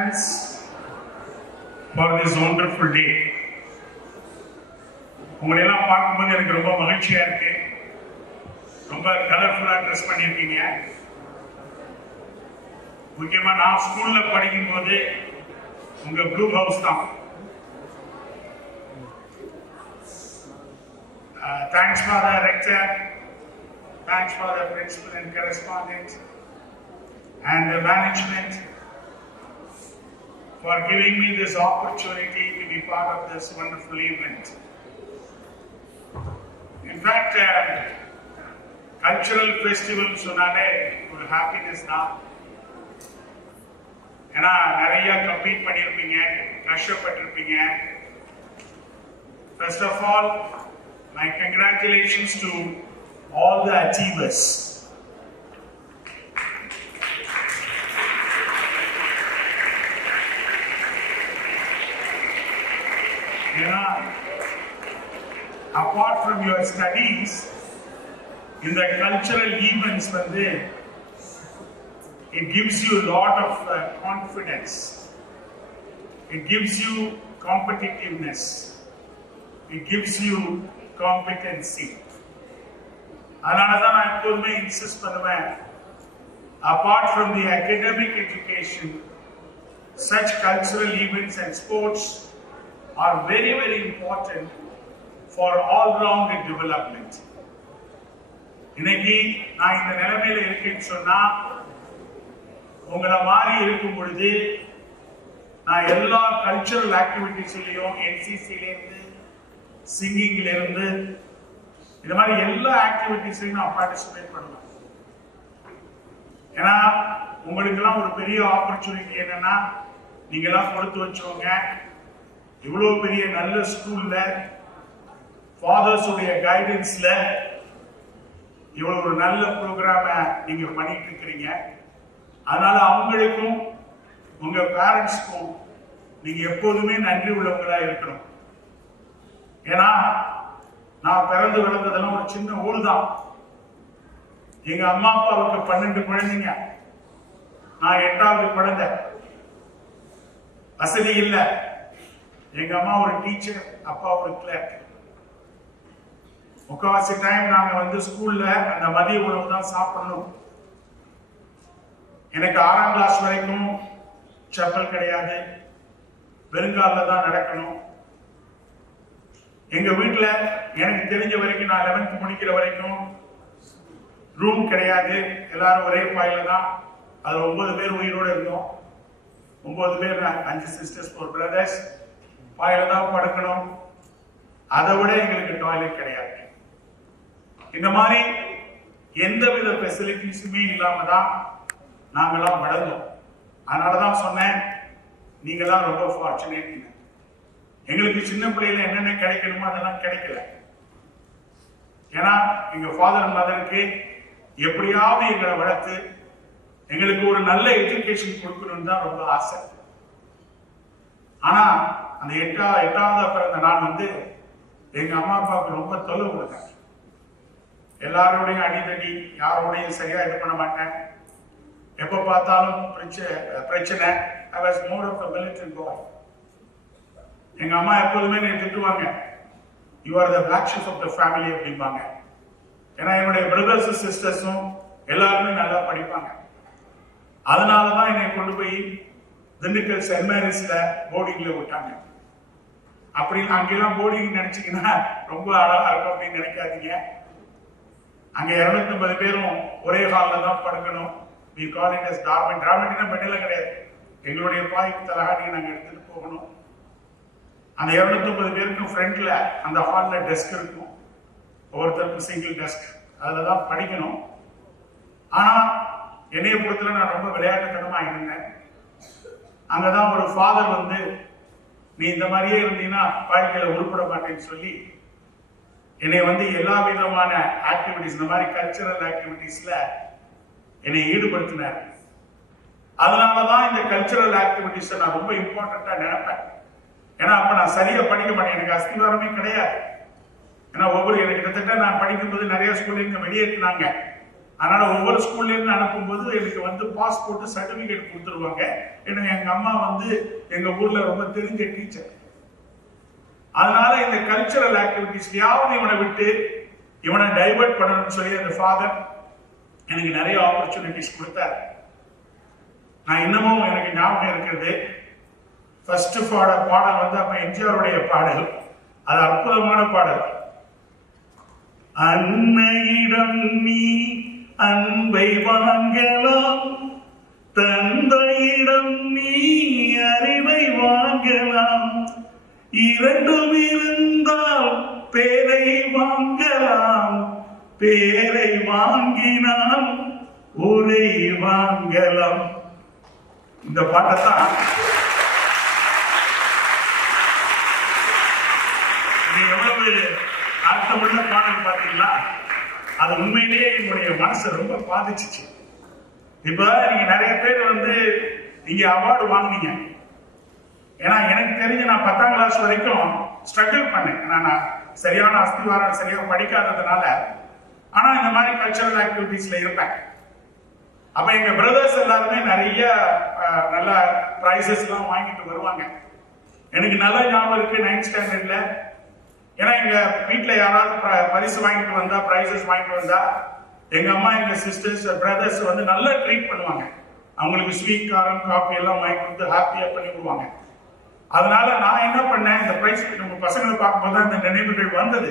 parents for this wonderful day. உங்களை எல்லாம் பார்க்கும்போது எனக்கு ரொம்ப மகிழ்ச்சியா இருக்கு. ரொம்ப கலர்ஃபுல்லா ட்ரெஸ் பண்ணியிருக்கீங்க. முக்கியமா நான் ஸ்கூல்ல படிக்கும் போது உங்க ப்ளூ ஹவுஸ் தான். Thanks for the rector, thanks for the principal and correspondent and the management for giving me this opportunity to be part of this wonderful event. In fact, cultural festival சொன்னாலே ஒரு happiness தான். ஏன்னா நிறைய complete பண்ணியிருப்பீங்க, கஷ்டப்பட்டிருப்பீங்க. First of all, my congratulations to all the achievers. Apart from your studies, in the cultural events, it gives you a lot of confidence. It gives you competitiveness. It gives you competency. அதனாலதான் நான் எப்போதுமே insist பண்ணுவேன், apart from the academic education, such cultural events and sports are very, very important for all-rounded development. இன்னைக்கு நான் இந்த நிலைமையில இருக்கேன்னு சொன்னா, உங்களை மாதிரி இருக்கும் பொழுது நான் எல்லா கல்ச்சரல் ஆக்டிவிட்டிஸ்லயும் என்சிசில இருந்து சிங்கிங்ல இருந்து இந்த மாதிரி எல்லா ஆக்டிவிட்டிஸ்லயும் நான் பார்ட்டிசிபேட் பண்ணலாம். ஏன்னா உங்களுக்கு எல்லாம் ஒரு பெரிய ஆப்பர்ச்சுனிட்டி என்னன்னா, நீங்க எல்லாம் கொடுத்து வச்சவங்க இவ்வளவு பெரிய நல்ல ஸ்கூல்ல ஃபாதர்ஸ் உடைய கைடன்ஸ்ல இவ்வளவு ஒரு நல்ல ப்ரோக்ராம நீங்க பண்ணிட்டு இருக்கிறீங்க. அதனால அவங்களுக்கும் உங்க பேரண்ட்ஸ்க்கும் நீங்க எப்போதுமே நன்றி உள்ளவங்களா இருக்கணும். ஏன்னா நான் பிறந்து வளர்ந்ததெல்லாம் ஒரு சின்ன ஊர் தான். எங்க அம்மா அப்பாவுக்கு 12 குழந்தைங்க, நான் 8வது குழந்தை. வசதி இல்லை. எங்க அம்மா ஒரு டீச்சர், அப்பா ஒரு கிளர்க். முக்காவாசி டைம் நாங்க ஸ்கூல்ல அந்த மதிய உணவு தான் சாப்பிடணும். எனக்கு 6ஆம் கிளாஸ் வரைக்கும் செப்பல் கிடையாது, வெறுங்கால தான் நடக்கணும். எங்க வீட்டுல எனக்கு தெரிஞ்ச வரைக்கும் நான் 11th முடிக்கிற வரைக்கும் ரூம் கிடையாது. எல்லாரும் ஒரே பாயில தான். அதுல 9 பேர் உயிரோட இருந்தோம். 9 பேர், 5 சிஸ்டர்ஸ் 4 பிரதர்ஸ். பாயில தான் படுக்கணும். அதை விட எங்களுக்கு டாய்லெட் கிடையாது. இந்த மாதிரி எந்த வித ஃபெசிலிட்டிஸுமே இல்லாம தான் நாங்கெல்லாம் வளர்ந்தோம். அதனாலதான் சொன்னேன், நீங்கெல்லாம் ரொம்ப ஃபார்ச்சுனேட். எங்களுக்கு சின்ன பிள்ளையில என்னென்ன கிடைக்கணுமோ அதெல்லாம் கிடைக்கல. ஏன்னா எங்க ஃபாதர் மதருக்கு எப்படியாவது எங்களை வளர்த்து எங்களுக்கு ஒரு நல்ல எஜுகேஷன் கொடுக்கணும்னு தான் ரொம்ப ஆசை. ஆனா அந்த 8வது பிறந்த நான் எங்க அம்மா அப்பாவுக்கு ரொம்ப தொல்லை கொடுத்தேன். எல்லாரோடையும் அடிதடி, யாரோடையும் சரியா இது பண்ண மாட்டேன். எப்ப பார்த்தாலும் பிரச்சனை. I was more of a militant boy. எங்க அம்மா எப்போதுமே திட்டுவாங்க, you are the black sheep of the family அப்படிம்பாங்க. ஏன்னா என்னுடைய பிரதர்ஸ் சிஸ்டர்ஸும் எல்லாருமே நல்லா படிப்பாங்க. அதனாலதான் என்னை கொண்டு போய் திண்டுக்கல் சென்ட் மேரிஸ்ல போர்டிங்ல விட்டாங்க. அப்படி அங்கெல்லாம் போர்டிங் நினைச்சீங்கன்னா ரொம்ப அழகா இருக்கும் அப்படின்னு நினைக்காதீங்க. அங்க 250 பேரும் ஒரே ஹால்ல தான் படுக்கணும். we call it as dormant. dormantனா பெட்ல கிடையாது. எங்களுடைய பாய்க்கு தலகாணியை நாங்க எடுத்துட்டு போகணும். அந்த 250 பேருக்கும் ஃப்ரண்ட்ல அந்த ஹால்ல டெஸ்க் இருக்கும். ஒவ்வொருத்தருக்கும் சிங்கிள் டெஸ்க். அதுலதான் படிக்கணும். ஆனா என்னைய பொறுத்தல நான் ரொம்ப விளையாட்டுத்தனமா இருந்தேன். அங்கதான் ஒரு ஃபாதர் நீ இந்த மாதிரியே இருந்தீங்கன்னா வாழ்க்கையில உருப்பட மாட்டேன்னு சொல்லி என்னை எல்லா விதமான ஆக்டிவிட்டிஸ், இந்த மாதிரி கல்ச்சரல் ஆக்டிவிட்டிஸ்ல என்னை ஈடுபடுத்தினார். அதனாலதான் இந்த கல்ச்சரல் ஆக்டிவிட்டிஸ் நான் ரொம்ப இம்பார்ட்டண்டா நினைப்பேன். ஏன்னா அப்ப நான் சரியா படிக்க மாட்டேன். எனக்கு அஸ்திவாரமே கிடையாது. ஏன்னா எனக்கு கிட்டத்தட்ட நான் படிக்கும்போது நிறைய ஸ்கூல்ல வெளியேற்றினாங்க. அதனால ஒவ்வொரு ஸ்கூல்ல இருந்து அனுப்பும்போது எனக்கு வந்து பாஸ்போர்ட் சர்டிபிகேட் கொடுத்துருவாங்க. ஏன்னா எங்க அம்மா வந்து எங்க ஊர்ல ரொம்ப தெரிஞ்ச டீச்சர். அதனால இந்த கல்ச்சரல் ஆக்டிவிட்டிஸ்லயாவது இவனை விட்டு இவனை டைவர்ட் பண்ணணும்னு சொல்லி அந்த ஃபாதர் எனக்கு நிறைய ஆப்பர்ச்சுனிட்டிஸ் கொடுத்தார். நான் இன்னமும் எனக்கு ஞாபகம் இருக்கிறது, ஃபர்ஸ்ட் பாடல் வந்து அப்ப எம்ஜிஆருடைய பாடல். அது அற்புதமான பாடல். அன்னையிடம் நீ அன்பை வாங்கலாம், தந்தையிடம் நீ அறிவை வாங்கலாம், இரண்டும் இருந்தால் பேரை வாங்கலாம், பேரை வாங்கினால் ஊரை வாங்கலாம். இந்த பாட்டத்தான் எவ்வளவு அர்த்தமுள்ள பாடல் பார்த்தீங்களா? அது உண்மையிலேயே என்னுடைய மனசை ரொம்ப பாதிச்சிச்சு. இப்ப நீங்க நிறைய பேர் வந்து இங்க அவார்டு வாங்கினீங்க. ஏன்னா எனக்கு தெரிஞ்சு நான் 10ஆம் கிளாஸ் வரைக்கும் ஸ்ட்ரகிள் பண்ணேன். நான் சரியான அஸ்திவாரம் சரியா படிக்காததுனால. ஆனா இந்த மாதிரி கல்ச்சரல் ஆக்டிவிட்டிஸ்ல இருப்பேன். அப்ப எங்க பிரதர்ஸ் எல்லாருமே நிறைய நல்ல பிரைசஸ் எல்லாம் வாங்கிட்டு வருவாங்க. எனக்கு நல்ல ஞாபகம் இருக்கு 9th ஸ்டாண்டர்ட்ல. ஏன்னா எங்க வீட்டுல யாராவது பரிசு வாங்கிட்டு வந்தா, பிரைசஸ் வாங்கிட்டு வந்தா, எங்க அம்மா எங்க சிஸ்டர்ஸ் பிரதர்ஸ் வந்து நல்லா ட்ரீட் பண்ணுவாங்க. அவங்களுக்கு ஸ்வீட், காரம், காஃபி எல்லாம் வாங்கிட்டு வந்து ஹாப்பியா பண்ணி விடுவாங்க. அதனால நான் என்ன பண்ணேன், இந்த பிரைஸ் நம்ம பசங்களை பார்க்கும்போது தான் இந்த நினைவுகள் வந்தது.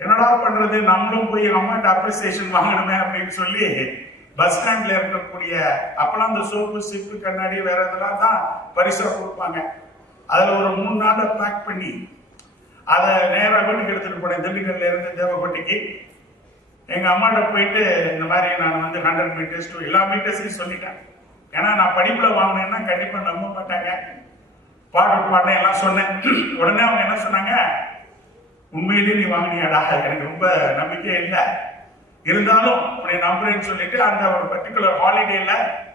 என்னடா பண்றது, நம்மளும் போய் அம்மாட்ட அப்ரிசியேஷன் வாங்கணுமே அப்படின்னு சொல்லி பஸ் ஸ்டாண்ட்ல இருக்கக்கூடிய அப்பெல்லாம் அந்த சோப்பு, சிப்பு, கண்ணாடி வேற இதெல்லாம் தான் பரிசா கொடுப்பாங்க. அதுல ஒரு 3 நாளை பேக் பண்ணி அதை நேராக வீட்டுக்கு எடுத்துட்டு போனேன். திண்டுக்கல்ல இருந்து தேவக்கோட்டைக்கு. எங்க அம்மாட்ட போயிட்டு இந்த மாதிரி நான் வந்து 100 மீட்டர்ஸ் எல்லா மீட்டர்ஸையும் சொல்லிட்டேன். ஏன்னா நான் படிப்புல வாங்கினேன்னா கண்டிப்பா நம்ப மாட்டாங்க. பாட்டேன் எல்லாம் சொன்னேன். உடனே அவங்க என்ன சொன்னாங்க, உண்மையிலேயே நீ வாங்கினியாடா? எனக்கு ரொம்ப நம்பிக்கையே இல்லை, இருந்தாலும் உன்னை நம்புறேன்னு சொல்லிட்டு அந்த ஒரு பர்டிகுலர் ஹாலிடேல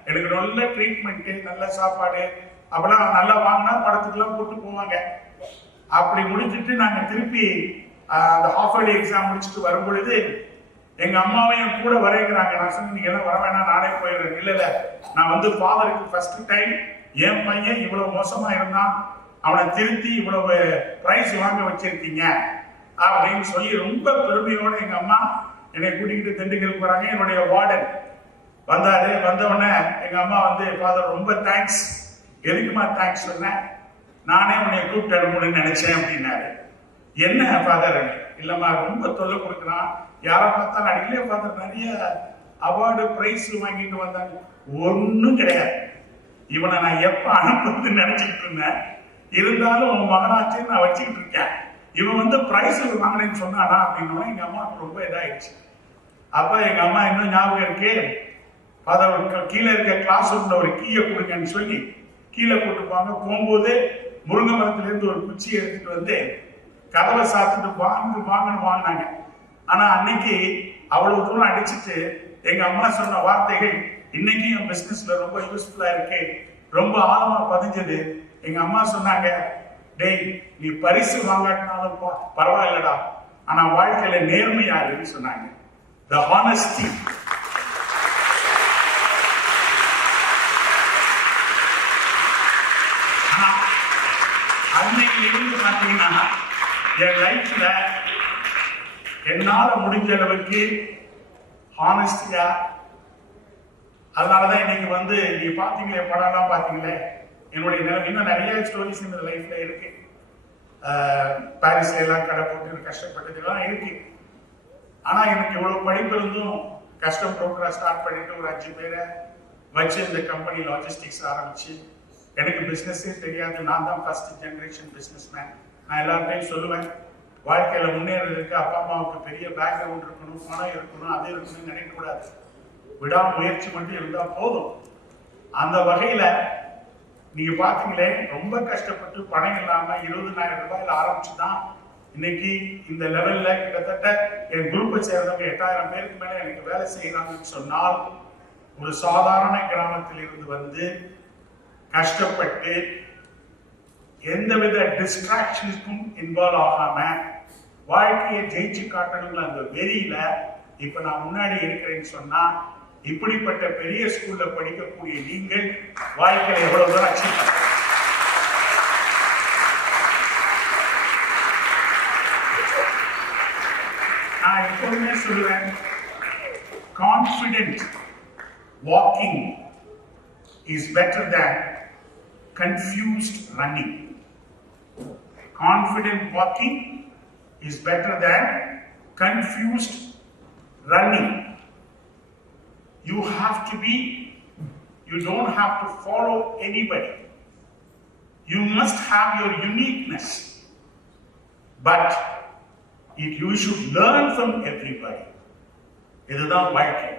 எனக்கு நல்ல ட்ரீட்மெண்ட், நல்ல சாப்பாடு அப்பெல்லாம் நல்லா வாங்கினா படத்துக்குலாம் கூப்பிட்டு போவாங்க. அப்படி முடிச்சுட்டு நாங்க திருப்பி அந்த ஹாஃப் இயர்லி எக்ஸாம் முடிச்சுட்டு வரும் பொழுது எங்க அம்மாவையும் கூட வரைகிறாங்க. நான் சொன்னேன், நீங்க எல்லாம் வர வேணாம், நானே போயிடுறேன். இல்ல நான் வந்து ஃபாதருக்கு ஃபர்ஸ்ட் டைம் என் பையன் இவ்வளவு மோசமா இருந்தான், அவனை திருத்தி இவ்வளவு பிரைஸ் வாங்க வச்சிருக்கீங்க அப்படின்னு சொல்லி ரொம்ப பெருமையோட எங்க அம்மா என்னை கூட்டிக்கிட்டு திண்டுக்கல் போறாங்க. என்னுடைய வார்டன் வந்தாரு. வந்தவுடனே எங்க அம்மா வந்து ஃபாதர் ரொம்ப தேங்க்ஸ். எதுக்குமா தேங்க்ஸ் சொன்னேன், நானே உன்னை கூப்பிட்டு அனுப்பணும்னு நினைச்சேன் அப்படின்னாரு. என்ன ஃபாதர்? இல்லம்மா ரொம்ப தொல்லை கொடுக்குறான், யாரை பார்த்தாலும் அடிக்கலே ஃபாதர் நிறைய அவார்டு பிரைஸ் வாங்கிட்டு வந்தாங்க. ஒன்றும் கிடையாது, இவனை நான் எப்ப அனுப்புறதுன்னு நினைச்சுக்கிட்டு இருந்தேன். இருந்தாலும் உன் மகனாச்சு நான் வச்சுக்கிட்டு இருக்கேன். இவன் வந்து பிரைஸ் வாங்கினேன்னு சொன்னானா அப்படின்னா எங்க அம்மாவுக்கு ரொம்ப இதாயிடுச்சு. அப்ப எங்க அம்மா இன்னும் ஞாபகம் இருக்கு, ஃபாதர் கீழே இருக்க கிளாஸ் ரூம்ல ஒரு கீயை கொடுங்கன்னு சொல்லி கீழே கூட்டு போவாங்க. போகும்போது முருங்கை மரத்துல இருந்து ஒரு குச்சி எடுத்துட்டு வந்து கதவை சாத்துட்டு வாங்கன்னு வாங்கினாங்க. ஆனா அன்னைக்கு அவ்வளவு தூரம் அடிச்சுட்டு எங்க அம்மா சொன்ன வார்த்தைகள் இன்னைக்கு என் பிசினஸ்ல ரொம்ப யூஸ்ஃபுல்லா இருக்கு, ரொம்ப ஆழமா பதிஞ்சது. எங்க அம்மா சொன்னாங்க, டேய் நீ பரிசு வாங்காட்டினாலும் பரவாயில்லடா, ஆனா வாழ்க்கையில நேர்மையாருன்னு சொன்னாங்க. The honesty. அன்னையிலிருந்து பாத்தீங்கன்னா என் லைஃப்ல என்னால முடிஞ்ச அளவுக்கு ஹானஸ்டியா, அதனாலதான் இன்னைக்கு வந்து நீ பாத்தீங்களே படம்லாம் பாத்தீங்களே, என்னுடைய இன்னும் நிறைய ஸ்டோரிஸ் இந்த லைஃப்ல இருக்கு. பாரிஸ்ல எல்லாம் கடை போட்டு கஷ்டப்பட்டதுலாம் இருக்கு. ஆனா எனக்கு இவ்வளவு படிப்பு இருந்தும் கஷ்டம் புரோக்கரா ஸ்டார்ட் பண்ணிட்டு ஒரு 5 பேரை வச்சு இந்த கம்பெனி லாஜிஸ்டிக்ஸ் ஆரம்பிச்சு, எனக்கு பிசினஸே தெரியாது, நான் தான் ஃபர்ஸ்ட் ஜெனரேஷன் பிசினஸ் மேன். நான் எல்லார்ட்டையும் சொல்லுவேன், வாழ்க்கையில முன்னேறதுக்கு அப்பா அம்மாவுக்கு பெரிய பேக்ரவுண்ட் இருக்கணும், பணம் இருக்கணும், அது இருக்கணும்னு நினைக்கக்கூடாது. விடாமுயற்சி மட்டும் இருந்தா போதும். அந்த வகையில நீங்க பாத்தீங்களே, ரொம்ப கஷ்டப்பட்டு பணம் இல்லாம 20,000 ரூபாயில ஆரம்பிச்சுதான் இன்னைக்கு இந்த லெவல்ல கிட்டத்தட்ட என் குரூப்பை சேர்ந்தவங்க 8,000 பேருக்கு மேல எனக்கு வேலை செய்யறாங்கன்னு சொன்னால், ஒரு சாதாரண கிராமத்தில் இருந்து வந்து கஷ்டப்பட்டு எந்தவித டிஸ்ட்ராக்ஷனுக்கும் இன்வால்வ் ஆகாம வாழ்க்கையை ஜெயிச்சு காட்டணுங்கிற அந்த வெறியில இப்ப நான் முன்னாடி இருக்கிறேன்னு சொன்னா இப்படிப்பட்ட பெரிய ஸ்கூல்ல படிக்கக்கூடிய நீங்கள் வாழ்க்கையில எவ்வளவு தூரம் அச்சீவ் பண்ண. நான் எப்போதுமே சொல்லுவேன், confident walking is better than confused running. Confident walking is better than confused running. You don't have to follow anybody. You must have your uniqueness. But you should learn from everybody. இதுதான் வாழ்க்கை.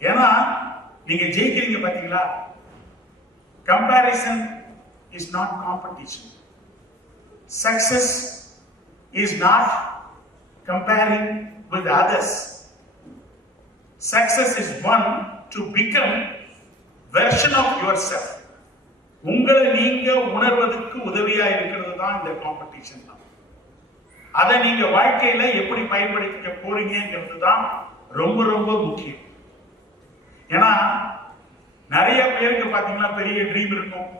ஏன்னா நீங்க ஜெயிக்கிறீங்க பாத்தீங்களா? Comparison is not competition. Success is not comparing with others. Success is one to become version of yourself. உங்களை நீங்க உணர்வதற்கு உதவியா இருக்கிறது தான் இந்த காம்படிஷன் தான். அதை நீங்க வாழ்க்கையில எப்படி பயன்படுத்த போறீங்கிறது தான் ரொம்ப ரொம்ப முக்கியம். ஏன்னா நிறைய பேருக்கு பாத்தீங்கன்னா பெரிய ட்ரீம் இருக்கும்.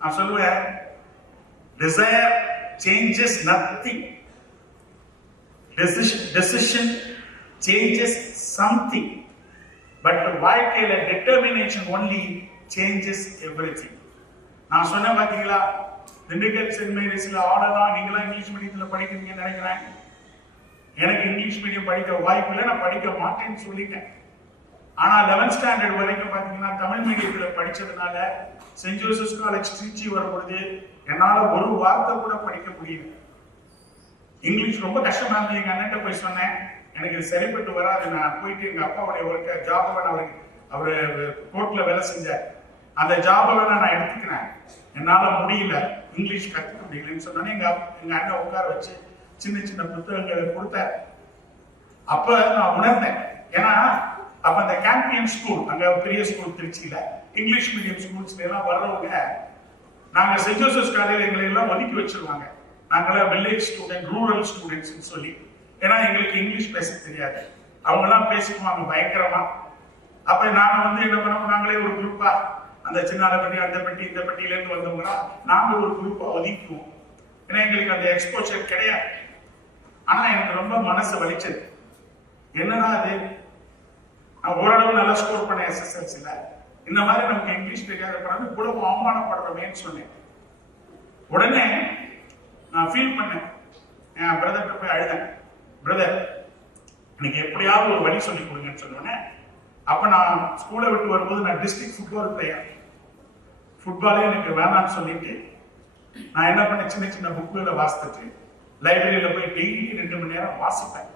நான் சொல்லுவேன், desire changes nothing. Decision changes something. But வாழ்க்கையில determination only changes everything. நான் சொன்ன பாத்தீங்களா, திண்டுக்கல் சென்ட் மேரிஸ்ல ஆடலாம். நீங்களாம் இங்கிலீஷ் மீடியத்துல படிக்கிறீங்கன்னு நினைக்கிறேன். எனக்கு இங்கிலீஷ் மீடியம் படிக்க வாய்ப்பு இல்லை, நான் படிக்க மாட்டேன்னு சொல்லிட்டேன். ஆனா 11th ஸ்டாண்டர்ட் வரைக்கும் பாத்தீங்கன்னா தமிழ் மீடியத்துல படிச்சதுனால சென்ட் ஜோசப்ஸ் காலேஜ் திருச்சி வரும்பொழுது என்னால ஒரு வார்த்தை கூட படிக்க முடியல. இங்கிலீஷ் ரொம்ப கஷ்டமா இருந்தது. எங்க அண்ணன்ட்ட போய் சொன்னேன், எனக்கு சரிப்பட்டு வராது. நான் போயிட்டு எங்க அப்பாவுடைய ஒர்க்க ஜாபை அவரு கோர்ட்ல வேலை செஞ்சார். அந்த ஜாபை நான் எடுத்துக்கிறேன், என்னால முடியல, இங்கிலீஷ் கத்துக்க முடியலன்னு சொன்னோன்னே எங்க அண்ணன் உட்கார வச்சு சின்ன சின்ன புத்தகங்களை கொடுத்தார். அப்ப நான் உணர்ந்தேன். ஏன்னா அப்ப அந்த கேம்பியன் ஸ்கூல், அங்க பெரிய ஸ்கூல் திருச்சியில இங்கிலீஷ் மீடியம் ஸ்கூல்ஸ்ல எல்லாம் வர்றவங்க, நாங்க சென்ட் ஜோசப்ஸ் காலேஜ் எங்களை எல்லாம் ஒதுக்கி வச்சிருவாங்க. நாங்களாம் வில்லேஜ் ஸ்டூடெண்ட், ரூரல் ஸ்டூடெண்ட்ஸ் சொல்லி. ஏன்னா எங்களுக்கு இங்கிலீஷ் பேச தெரியாது. அவங்க எல்லாம் பேசிக்குவாங்க பயங்கரமா. அப்ப நாங்க என்ன பண்ணுவோம், நாங்களே ஒரு குரூப்பா அந்த சின்ன பெட்டி, அந்த பெட்டி, இந்த பெட்டியில இருந்து வந்தவங்களா நாங்க ஒரு குரூப்பா ஒதுக்குவோம். ஏன்னா எங்களுக்கு அந்த எக்ஸ்போஜர் கிடையாது. ஆனா எனக்கு ரொம்ப மனசு வலிச்சது. என்னன்னா அது, நான் ஓரளவு நல்லா ஸ்கோர் பண்ண எஸ்எஸ்எல்சில, இந்த மாதிரி நமக்கு இங்கிலீஷ் தெரியாத பிறகு இவ்வளவு அவமானப்படுறோமேன்னு சொன்னேன். உடனே நான் ஃபீல் பண்ணேன். என் பிரதர்கிட்ட போய் அழுதேன், பிரதர் எனக்கு எப்படியாவது ஒரு வழி சொல்லி கொடுங்கன்னு சொன்னோன்னே, அப்ப நான் ஸ்கூலை விட்டு வரும்போது நான் டிஸ்ட்ரிக்ட் ஃபுட்பால் பிளேயர், ஃபுட்பாலே எனக்கு வேணாம்னு சொல்லிட்டு நான் என்ன பண்ண, சின்ன சின்ன புக்குகளை வாசித்துட்டு லைப்ரரியில போய் டெய்லி 2 மணி நேரம் வாசிப்பேன்.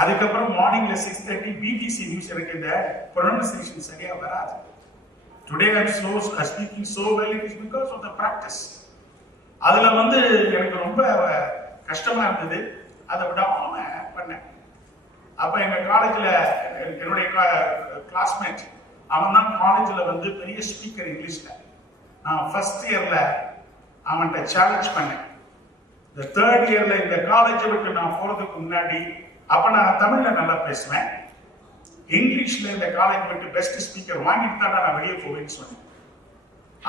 அதுக்கப்புறம் மார்னிங்ல 6:30 பிடிசி நியூஸ். எனக்கு இந்த ப்ரொனன்சியேஷன் சரியா வராது. Today I am speaking so well, it is because of the practice. அதுல எனக்கு ரொம்ப கஷ்டமா இருந்தது. அதை விடாம பண்ணேன். அப்ப எங்க காலேஜ்ல என்னுடைய கிளாஸ்மேட், அவன் தான் காலேஜ்ல பெரிய ஸ்பீக்கர் இங்கிலீஷ்ல. நான் ஃபர்ஸ்ட் இயர்ல அவன்கிட்ட சேலஞ்ச் பண்ணேன். இந்த 3rd இயர்ல இந்த காலேஜை விட்டு நான் போறதுக்கு முன்னாடி, அப்ப நான் தமிழ்ல நல்லா பேசுவேன், இங்கிலீஷ்ல இந்த காலேஜ் விட்டு பெஸ்ட் ஸ்பீக்கர் வாங்கிட்டு தான் நான் வெளியே போவேன்னு சொன்னேன்.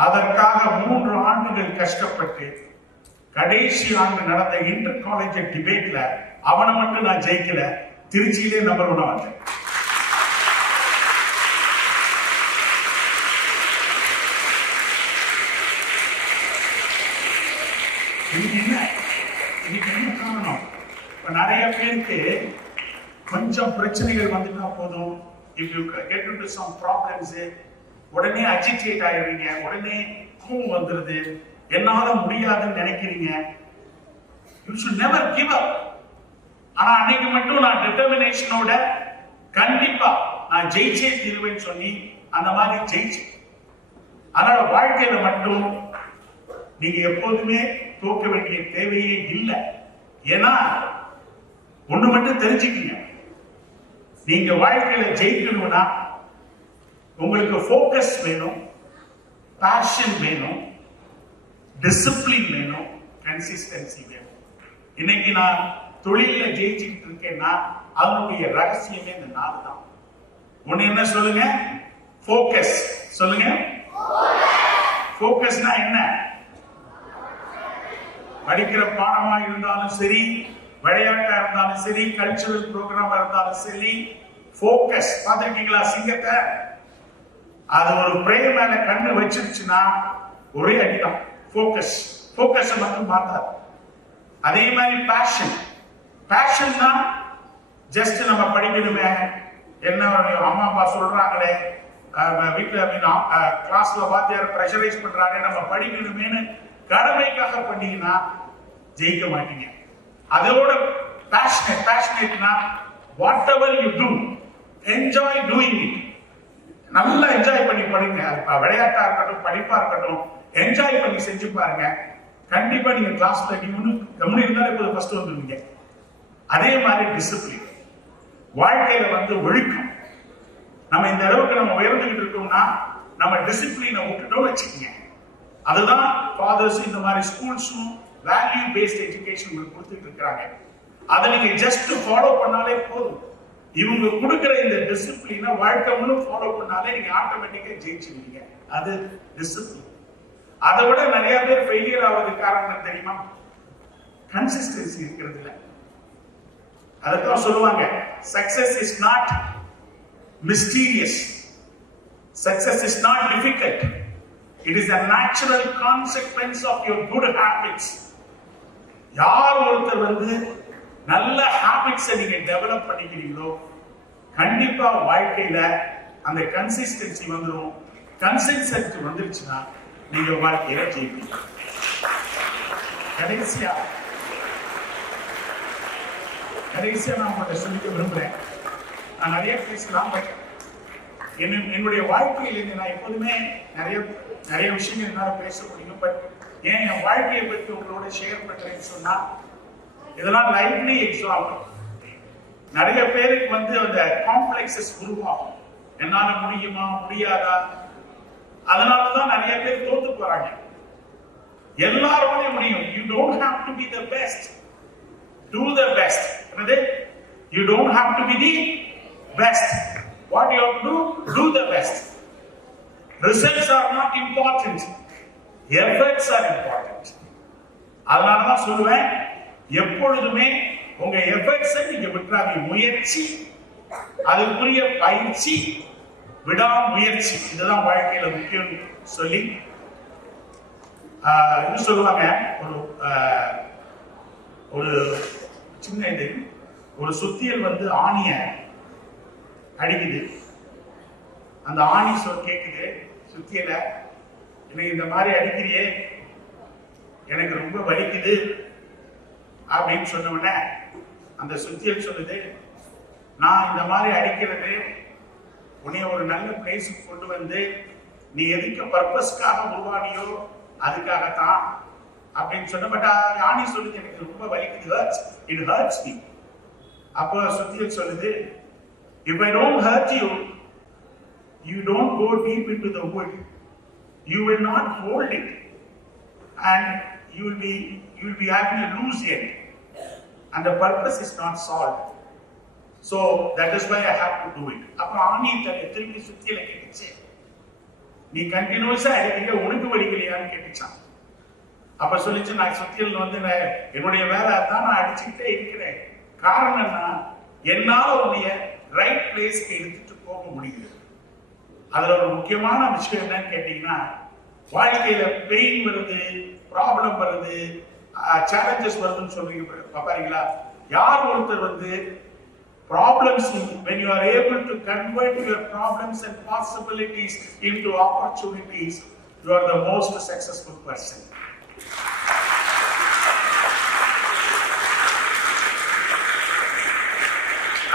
அதற்காக 3 ஆண்டுகள் கஷ்டப்பட்டு கடைசி ஆண்டு நடந்த இன்டர் காலேஜ் டிபேட்ல அவனை மட்டும் நான் ஜெயிக்கல, திருச்சியிலே நம்பர் 1 வந்தேன். இதுக்கு என்ன காரணம்? இப்ப நிறைய பேருக்கு கொஞ்சம் பிரச்சனைகள் வந்துட்டா போதும், if you get into some problems, உடனே அஜிடேட் ஆயிடுறீங்க, உடனே கோவம் வந்துருது, என்னால முடியாதுன்னு நினைக்கிறீங்க. You should never give up. ஆனா அன்னைக்கு மட்டும் நான் டிட்டர்மினேஷனோட கண்டிப்பா நான் ஜெயிச்சே தீருவேன்னு சொல்லி அந்த மாதிரி ஜெயிச்சேன். அதனால வாழ்க்கையில மட்டும் நீங்க எப்போதுமே தோக்க வேண்டிய தேவையே இல்லை. ஏன்னா ஒண்ணு மட்டும் தெரிஞ்சுக்கீங்க, நீங்க வாழ்க்கையில ஜெயிக்கணும்னா உங்களுக்கு ஃபோக்கஸ் வேணும், பேஷன் வேணும், டிசிப்ளின் வேணும், கன்சிஸ்டன்சி வேணும். இன்னைக்கு நான் தொழில ஜெயிச்சுட்டு இருக்கேன்னா அதனுடைய ரகசியமே இந்த 4 தான். ஒண்ணு என்ன சொல்லுங்க? ஃபோக்கஸ். சொல்லுங்க. ஃபோக்கஸ்னா என்ன? படிக்கிற பாடமா இருந்தாலும் சரி, விளையாட்டா இருந்தாலும் சரி, கல்ச்சுரல் ப்ரோக்ராமா இருந்தாலும் சரி, ஃபோக்கஸ். பார்த்திருக்கீங்களா சிங்கத்தை? அது ஒரு பிரே மேல கண்ணு வச்சிருச்சுன்னா ஒரே அடிதான். ஃபோக்கஸ். ஃபோக்கஸ் மட்டும் பார்த்தாரு. அதே மாதிரி பேஷன். பேஷன் தான் ஜஸ்ட் நம்ம படிக்கணுமே, என்ன அம்மா அப்பா சொல்றாங்களே, வீட்டுல கிளாஸ்ல வாத்தியார் பிரஷரைஸ் பண்றாங்க, நம்ம படிக்கணுமேனு கடமைக்காக பண்ணீங்கன்னா ஜெயிக்க மாட்டீங்க. அதோட பேஷனேட்னா whatever you do enjoy doing it. நல்லா என்ஜாய் பண்ணி படிங்க. விளையாட்டா இருக்கட்டும், படிப்பா இருக்கட்டும், என்ஜாய் பண்ணி செஞ்சு பாருங்க. கண்டிப்பா நீங்க கிளாஸ்ல கவனம் இருந்தாலே போது ஃபர்ஸ்ட் வந்துருவீங்க. அதே மாதிரி டிசிப்ளின். வாழ்க்கையில ஒழுக்கம். நம்ம இந்த அளவுக்கு நம்ம உயர்ந்துகிட்டு இருக்கோம்னா நம்ம டிசிப்ளினை விட்டுட்டோம் வச்சுக்கோங்க. அதுதான் ஃபாதர்ஸ் இந்த மாதிரி ஸ்கூல்ஸும் வேல்யூ பேஸ்ட் எஜுகேஷன் கொடுத்துட்டு இருக்காங்க. அதை நீங்க ஜஸ்ட் ஃபாலோ பண்ணாலே போதும். இவங்க கொடுக்கிற இந்த டிசிப்ளினை வாழ்க்கை முழுவதும் ஃபாலோ பண்ணாலே நீங்க ஆட்டோமேட்டிக்கா ஜெயிச்சிருவீங்க. அது டிசிப்ளின். அதை விட நிறைய பேர் ஃபெயிலியர் ஆவதுக்கு காரணம் தெரியுமா? கன்சிஸ்டன்சி இருக்கிறது இல்லை. அதுதான் சொல்லுவாங்க, success is not mysterious, success is not difficult, it is a natural consequence of your good habits. யார் ஒருத்தர் நல்ல ஹாபிட்ஸை நீங்க டெவலப் பண்ணிக்கிறீங்களோ கண்டிப்பா வாழ்க்கையில அந்த கன்சிஸ்டன்சி வந்துடும். கன்சிஸ்டன்சி வந்துருச்சுன்னா நீங்க வாழ்க்கையில ஜெயிப்பீங்க. கடைசியா நான் உங்கள்கிட்ட சொல்லிக்க விரும்புறேன். நான் நிறைய பேசலாம், பட் என்னுடைய வாழ்க்கையில நான் எப்போதுமே நிறைய விஷயங்கள் என்னால பேச முடியும். பட் என் வாழ்க்கையை பற்றி உங்களோட ஷேர் பண்றேன்னு சொன்னா இதெல்லாம் லைவ்லி எக்ஸாம்பிள். நிறைய பேருக்கு அந்த காம்ப்ளெக்ஸஸ் உருவாகும். என்னால முடியுமா முடியாதா, அதனாலதான் நிறைய பேர் தோத்து போறாங்க. எல்லாருமே முடியும். You don't have to be the best. Do the best. You don't have to be the best. What you have to do the best. Results are not important. Efforts are important. அதனாலதான் சொல்லுவேன், எப்பொழுதுமே உங்க எஃபர்ட்ஸை நீங்க விட்டுறாதீங்க. முயற்சி, அதுக்குரிய பயிற்சி, விடாமுயற்சி, இதுதான் வாழ்க்கையில முக்கியம் சொல்லி இது சொல்லுவாங்க. ஒரு சின்ன ஒரு சுத்தியல் ஆணிய அடிக்குது. அந்த ஆணி கேக்குது சுத்தியல, எனக்கு இந்த மாதிரி அடிக்கிறியே, எனக்கு ரொம்ப வலிக்குது அப்படின்னு சொன்ன உடனே அந்த சுத்தியல் சொல்லுது, நான் இந்த மாதிரி அடிக்கிறது உன்னைய ஒரு நல்ல பிளேஸுக்கு கொண்டு நீ எதுக்கு பர்பஸ்க்காக உருவானியோ அதுக்காகத்தான் அப்படின்னு சொன்ன. பட் ஆணி சொல்லுது, எனக்கு ரொம்ப வலிக்குது, it hurts me. அப்போ சுத்தியல் சொல்லுது, if I don't hurt you, you don't go deep into the wood, you will not hold it, and you will be having a loose end, and the purpose is not solved. So that is why I have to do it. அப்போ ஆணி திருப்பி சுத்தியல கேட்டுச்சு, நீ கண்டினியூஸா அடிக்கிற, உனக்கு வலிக்கலையான்னு கேட்டுச்சான். அப்ப சொல்லிச்சு, நான் சுத்தியல் என்னுடைய வேலை தான், நான் அடிச்சுக்கிட்டே இருக்கிறேன். காரணம் என்ன, என்னால உன்னைய ரைட் பிளேஸ்க்கு எடுத்துட்டு போக முடியுது. அதுல ஒரு முக்கியமான விஷயம் என்னன்னு கேட்டீங்கன்னா, வாழ்க்கையில பெயின் வருது, ப்ராப்ளம் வருது, சேலஞ்சஸ் வருதுன்னு சொல்றீங்க பாப்பாங்களா. யார் ஒருத்தர் problems, when you are able to convert your problems and possibilities into opportunities, you are the most successful person.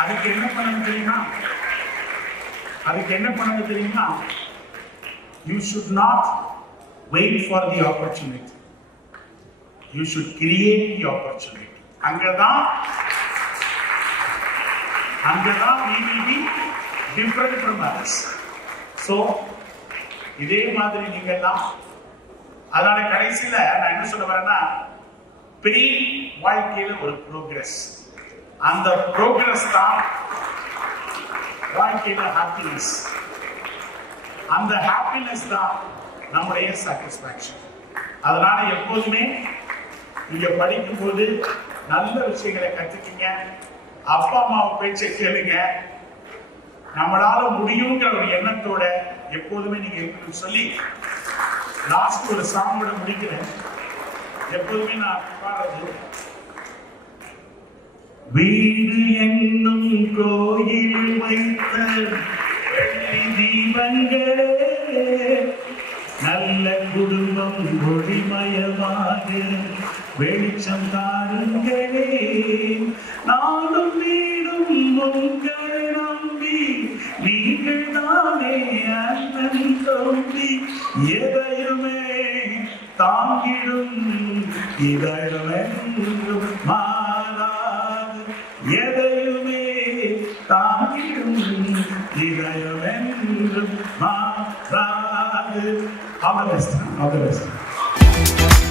அதுக்கு என்ன பண்ணணும் தெரியுமா? You should not wait for the opportunity. You should create the opportunity. அங்கதான் we will be different from others. So இதே மாதிரி நீங்க எல்லாம், அதனால கடைசியில நான் என்ன சொல்ல வரேன்னா, பெயின் வாழ்க்கையில ஒரு ப்ரோக்ரஸ். அந்த ப்ரோக்ரஸ் தான் வாழ்க்கையில ஹாப்பினஸ். அந்த ஹாப்பினஸ் தான் நம்முடைய சாட்டிஸ்பாக்சன். அதனால எப்போதுமே நீங்க படிக்கும் போது நல்ல விஷயங்களை கத்துக்கீங்க, அப்பா அம்மாவை பேச்சை கேளுங்க, நம்மளால முடியுங்கிற ஒரு எண்ணத்தோட எப்போதுமே நீங்க இருக்கணும்னு சொல்லி லாஸ்ட் ஒரு சாங்கோட முடிக்கிறேன். எப்போதுமே நான் பாடுறது, வீடு என்னும் கோயில் வைத்த வெள்ளி தீபங்களே, நல்ல குடும்பம் ஒளிமயமாக வெளிச்சம் தாருங்களே, நானும் வீடும் உங்கள் நம்பி நீங்கள் தானே அண்ணன் தம்பி, எதையுமே தாங்கிடும் இதழமென்றும் மாறாது, எதையுமே தாங்கிடும் இதயமென்றும் மாறாது. All the best.